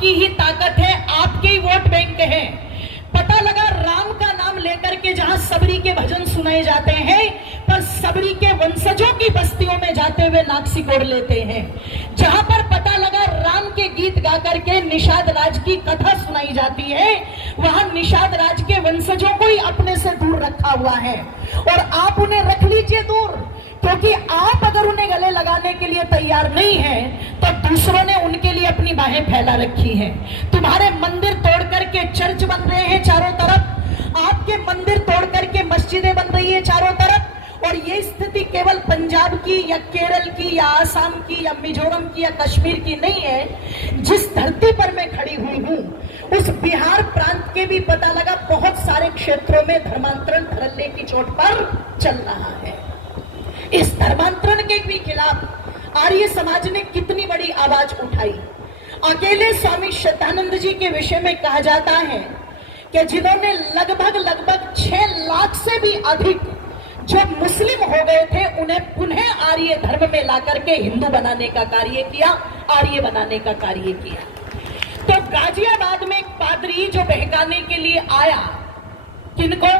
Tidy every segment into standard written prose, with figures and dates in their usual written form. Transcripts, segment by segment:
आपकी ही ताकत है, आपके ही वोट बैंक है। पता लगा राम का नाम लेकर के जहां सबरी के भजन सुनाए जाते हैं, पर सबरी के वंशजों की बस्तियों में जाते हुए नाक सिकोड़ लेते हैं। जहां पर पता लगा राम के गीत गा करके निषाद राज की कथा सुनाई जाती है, वहां निषाद राज के वंशजों को ही अपने से दूर रखा हुआ है। और आप उन्हें रख लीजिए दूर, क्योंकि आप अगर उन्हें गले लगाने के लिए तैयार नहीं है तो दूसरों ने उनके लिए अपनी बाहें फैला रखी हैं। तुम्हारे मंदिर तोड़ करके चर्च बन रहे हैं चारों तरफ, आपके मंदिर तोड़ करके मस्जिदें बन रही है चारों तरफ। और ये स्थिति केवल पंजाब की या केरल की या आसाम की या मिजोरम की या कश्मीर की नहीं है। जिस धरती पर मैं खड़ी हुई हूं उस बिहार प्रांत के भी पता लगा बहुत सारे क्षेत्रों में धर्मांतरण धड़ल्ले की चोट पर चल रहा है। इस धर्मांतरण के भी खिलाफ आर्य समाज ने कितनी बड़ी आवाज उठाई। अकेले स्वामी श्रद्धानंद जी के विषय में कहा जाता है कि जिन्होंने लगभग 6 लाख से भी अधिक जो मुस्लिम हो गए थे उन्हें पुनः आर्य धर्म में लाकर के हिंदू बनाने का कार्य किया, आर्य बनाने का कार्य किया। तो गाजियाबाद में एक पादरी जो बहकाने के लिए आया, किनको?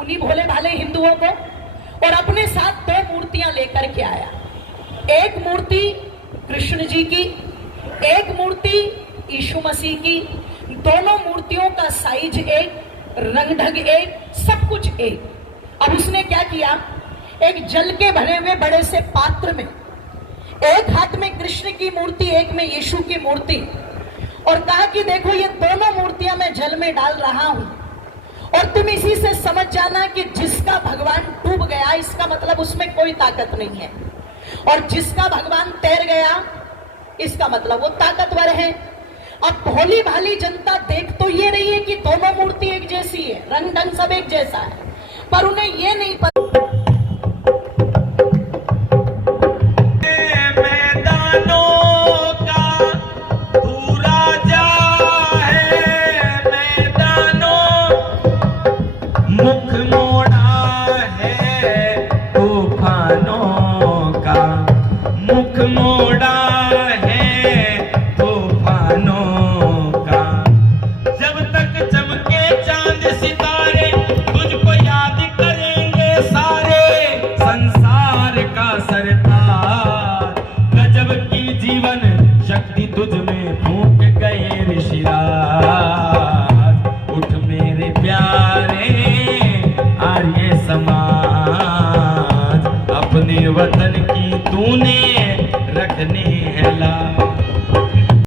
उन्हीं भोले भाले हिंदुओं को, और अपने साथ 2 मूर्तियां लेकर के आया। एक मूर्ति कृष्ण जी की, एक मूर्ति यीशु मसीह की। दोनों मूर्तियों का साइज एक, रंग ढंग एक, सब कुछ एक। अब उसने क्या किया, एक जल के भरे हुए बड़े से पात्र में एक हाथ में कृष्ण की मूर्ति, एक में यीशु की मूर्ति, और कहा कि देखो ये दोनों मूर्तियां मैं जल में डाल रहा हूं और तुम इसी से समझ जाना कि जिसका भगवान डूब गया इसका मतलब उसमें कोई ताकत नहीं है, और जिसका भगवान तैर गया इसका मतलब वो ताकतवर है। अब भोली भाली जनता देख तो ये रही है कि दोनों मूर्ति एक जैसी है, रंग ढंग सब एक जैसा है, पर उन्हें ये नहीं पता। शक्ति तुझ में फूंक गए ऋषिराज।